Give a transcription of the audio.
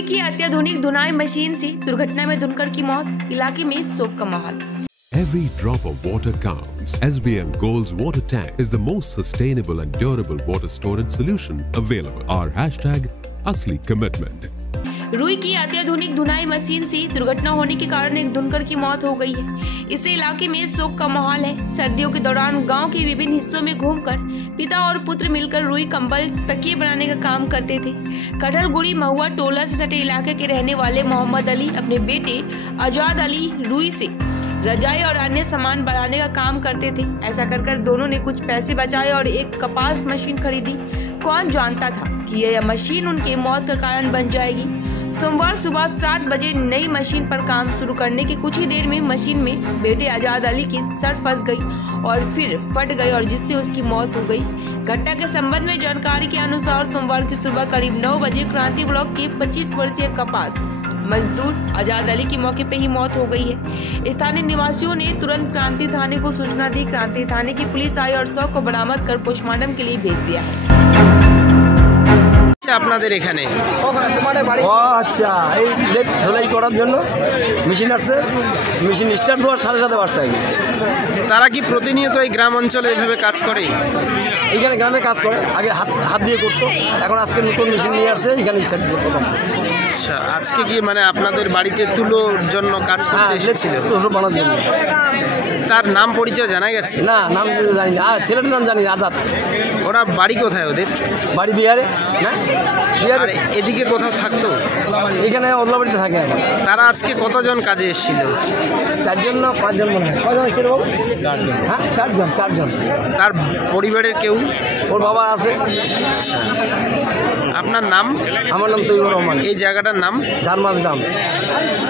रुई की अत्याधुनिक धुनाई मशीन से दुर्घटना में धुनकर की मौत, इलाके में शोक का माहौल। Every drop of water counts. SBM Gold's water tank is the most sustainable and durable water storage solution available. Our hashtag असली commitment. रुई की अत्याधुनिक धुनाई मशीन से दुर्घटना होने के कारण एक धुनकर की मौत हो गई है। इससे इलाके में शोक का माहौल है। सर्दियों के दौरान गांव के विभिन्न हिस्सों में घूमकर पिता और पुत्र मिलकर रुई कंबल तकिए बनाने का काम करते थे। कटहलगुड़ी महुआ टोला से सटे इलाके के रहने वाले मोहम्मद अली अपने बेटे आजाद अली रुई से रजाई और अन्य सामान बनाने का काम करते थे। ऐसा कर दोनों ने कुछ पैसे बचाए और एक कपास मशीन खरीदी। कौन जानता था कि यह मशीन उनके मौत का कारण बन जाएगी। सोमवार सुबह 7 बजे नई मशीन पर काम शुरू करने की कुछ ही देर में मशीन में बेटे आजाद अली की शर्ट फंस गई और फिर फट गई और जिससे उसकी मौत हो गई। घटना के संबंध में जानकारी के अनुसार सोमवार की सुबह करीब 9 बजे क्रांति ब्लॉक के 25 वर्षीय कपास मजदूर आजाद अली की मौके पे ही मौत हो गई है। स्थानीय निवासियों ने तुरंत क्रांति थाने को सूचना दी। क्रांति थाने की पुलिस आई और शव को बरामद कर पोस्टमार्टम के लिए भेज दिया है। আপনাদের এখানে আচ্ছা এই লেট ধুলাই করার জন্য মেশিন আসছে, মেশিন স্টার্ট হওয়ার 5:30 তারা কি প্রতিনিয়ত এই গ্রাম অঞ্চলে এইভাবে কাজ করে? এইখানে গ্রামে কাজ করে, আগে হাত দিয়ে করতো, এখন আজকে নতুন মেশিন নিয়ে আসছে, এখানে স্টার্ট দিতে প্রথম। আচ্ছা, আজকে কি মানে আপনাদের বাড়িতে তুলোর জন্য কাজ করতে এসেছিল? তুলো বানার জন্য। তার নাম পরিচয় জানা গেছে? না, নাম জানি না। ছেলেটার নাম জানি, আজাদ। ওরা বাড়ি কোথায় ওদের? বাড়ি বিহারে। না বিহারে। এদিকে কোথাও থাকতো? এখানে ওদলাবাড়িতে থাকে। তারা আজকে কতজন কাজে এসেছিল? 4 জন না 5 জন মনে হয়। কজন এসেছিল বাবু? 4 জন। হ্যাঁ 4 জন। তার পরিবারের কেউ? ওর বাবা আছে। আচ্ছা, আপনার নাম? আমার নাম তৈবুর রহমান। এই জায়গাটার নাম? ঝারমাস গ্রাম।